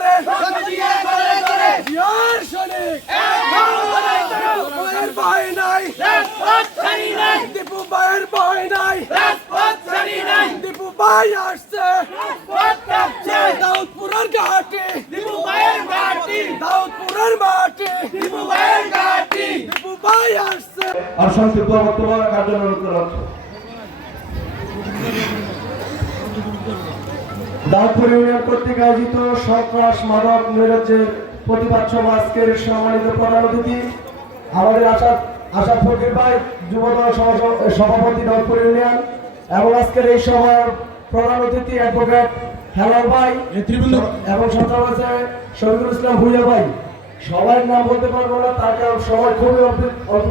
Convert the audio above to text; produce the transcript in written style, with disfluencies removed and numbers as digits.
করে জিয়ার সৈনিক ভাইয়ের ভয় নাই, দীপু ভাইয়ের ভয় নাই, দীপু ভাই আসছে দাউদপুরের ঘাটি, দাউদপুরের মাটি, দীপু ভাই আসছে। আর সংক্ষিপ্ত বক্তব্য কার্যালয় করা হচ্ছে। দাউদপুর ইউনিয়ন কর্তৃক আয়োজিত সন্ত্রাস মাদক নৈরাজ্যের প্রতিবাদ সভা আজকের সম্মানিত প্রধান অতিথি আমাদের আশাদ ফকির ভাই, যুবদল সভাপতি দাউদপুর ইউনিয়ন, এবং আজকের এই সভার প্রধান অতিথি অ্যাডভোকেট হেলাল ভাই এবং সন্ত্রাস শহীদুল ইসলাম ভুইয়া ভাই। সবাই নাম বলতে পারবো না, তার কারণ সবাই খুবই অল্প